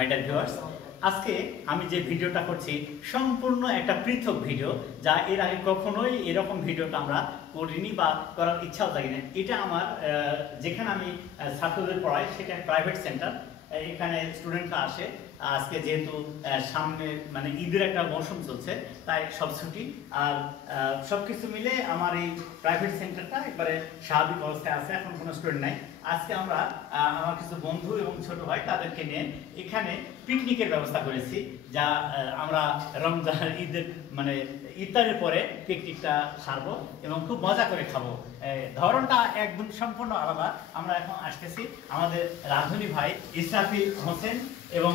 মাই dear viewers, আজকে আমি যে ভিডিওটা করছি সম্পূর্ণ একটা পৃথক ভিডিও, যা এর আগে কখনোই এরকম ভিডিওটা আমরা করিনি বা করার ইচ্ছাও থাকে না। এটা আমার যেখানে আমি ছাত্রদের পড়াই সেটা প্রাইভেট সেন্টার। এখানে স্টুডেন্টরা আসে। আজকে যেহেতু সামনে মানে ঈদের একটা মৌসুম চলছে, তাই সব ছুটি আর সব কিছু মিলে আমার এই প্রাইভেট সেন্টারটা একবারে স্বাভাবিক অবস্থায় আছে, এখন কোনো স্টুডেন্ট নাই। আজকে আমরা আমার কিছু বন্ধু এবং ছোট ভাই তাদেরকে নিয়ে এখানে পিকনিকের ব্যবস্থা করেছি, যা আমরা রমজান ঈদের মানে ইফতারের পরে পিকনিকটা সারবো এবং খুব মজা করে খাবো। ধরনটা একদম সম্পূর্ণ আলাদা। আমরা এখন আসতেছি আমাদের রাঁধুনি ভাই ইসরাফিল হোসেন এবং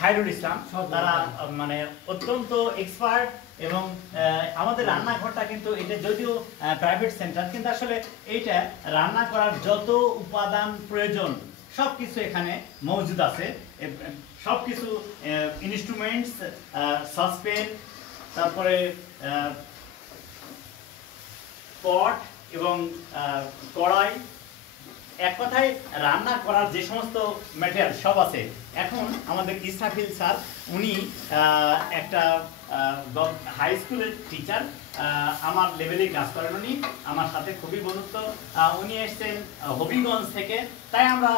খায়রুল ইসলাম, তারা মানে অত্যন্ত এক্সপার্ট এবং আমাদের রান্নাঘরটা কিন্তু এটা যদিও প্রাইভেট সেন্টার, কিন্তু আসলে এইটা রান্না করার যত উপাদান প্রয়োজন সব কিছু এখানে মজুদ আছে। সব কিছু ইনস্ট্রুমেন্টস, সসপেন, তারপরে পট এবং কড়াই, এক কথায় রান্না করার যে সমস্ত ম্যাটেরিয়াল সব আছে। এখন আমাদের ইসরাফিল স্যার, উনি একটা হাই স্কুলের টিচার, আমার লেভেলে কাজ করেন উনি, আমার সাথে খুবই বন্ধুত্ব। উনি এসছেন হবিগঞ্জ থেকে, তাই আমরা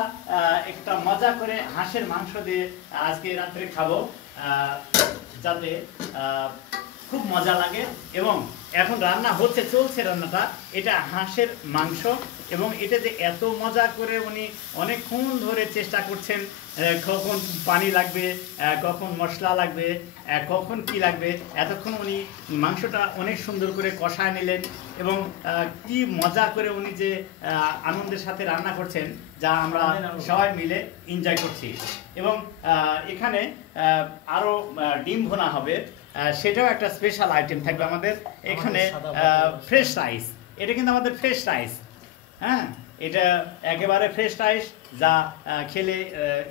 একটা মজা করে হাঁসের মাংস দিয়ে আজকে রাত্রে খাবো, যাতে খুব মজা লাগে। এবং এখন রান্না হচ্ছে, চলছে রান্নাটা। এটা হাঁসের মাংস এবং এটা যে এত মজা করে উনি অনেকক্ষণ ধরে চেষ্টা করছেন, কখন পানি লাগবে, কখন মশলা লাগবে, কখন কি লাগবে, এতক্ষণ উনি মাংসটা অনেক সুন্দর করে কষায় নিলেন এবং কি মজা করে উনি যে আনন্দের সাথে রান্না করছেন, যা আমরা সবাই মিলে এনজয় করছি। এবং এখানে আরও ডিম ভুনা হবে, সেটাও একটা স্পেশাল আইটেম থাকবে আমাদের এখানে। ফ্রেশ রাইস, এটা কিন্তু আমাদের ফ্রেশ রাইস, হ্যাঁ, এটা একেবারে ফ্রেশ রাইস, যা খেলে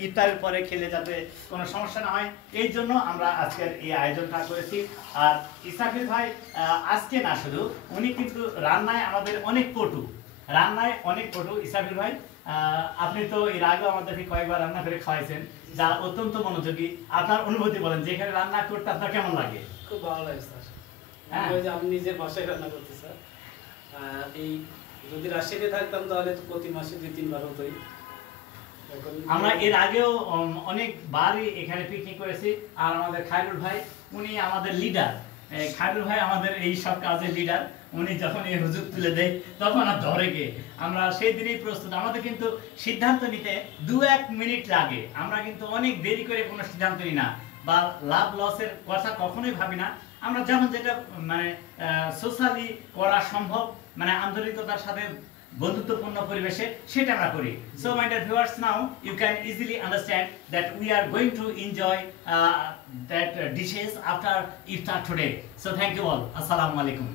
ইফতারের পরে খেলে যাতে কোনো সমস্যা না হয়, এই জন্য আমরা আজকের এই আয়োজনটা করেছি। আর ইসরাফিল ভাই আজকে না শুধু, উনি কিন্তু রান্নায় আমাদের অনেক পটু, রান্নায় অনেক পটু। ইসরাফিল ভাই, আপনি তো এর আগে আমাদেরকে কয়েকবার রান্না করে খাওয়াইছেন, যা অত্যন্ত মনোযোগী। আপনার অনুভূতি বলেন, যেখানে রান্না করতে আপনার কেমন লাগে? খুব ভালো লাগে স্যার। আমি নিজের বাসায় রান্না করতে স্যার। এই যদি রাজশাহীতে থাকতাম তাহলে তো প্রতি মাসে 2-3 বার হতোই। আমরা এর আগেও অনেকবারই এখানে পিকনিক করেছি। আর আমাদের খায়রুল ভাই, উনি আমাদের লিডার। খায়রুল ভাই আমাদের এই সব কাজের লিডার। উনি যখন এই হুজুর তুলে দেয় তখন আর ধরে গে, আমরা সেই দিনেই প্রস্তুত। আমাদের কিন্তু সিদ্ধান্ত নিতে 2-1 মিনিট লাগে। আমরা কিন্তু অনেক দেরি করে কোনো সিদ্ধান্ত নিই না বা লাভ লসের কথা কখনোই ভাবি না। আমরা যেমন যেটা মানে সোশ্যালি করা সম্ভব, মানে আন্তরিকতার সাথে বন্ধুত্বপূর্ণ পরিবেশে, সেটা আমরা করি। So my dear viewers, now you can easily understand that we are going to enjoy that dishes after ইফতার today. So thank you all. আসসালামু আলাইকুম।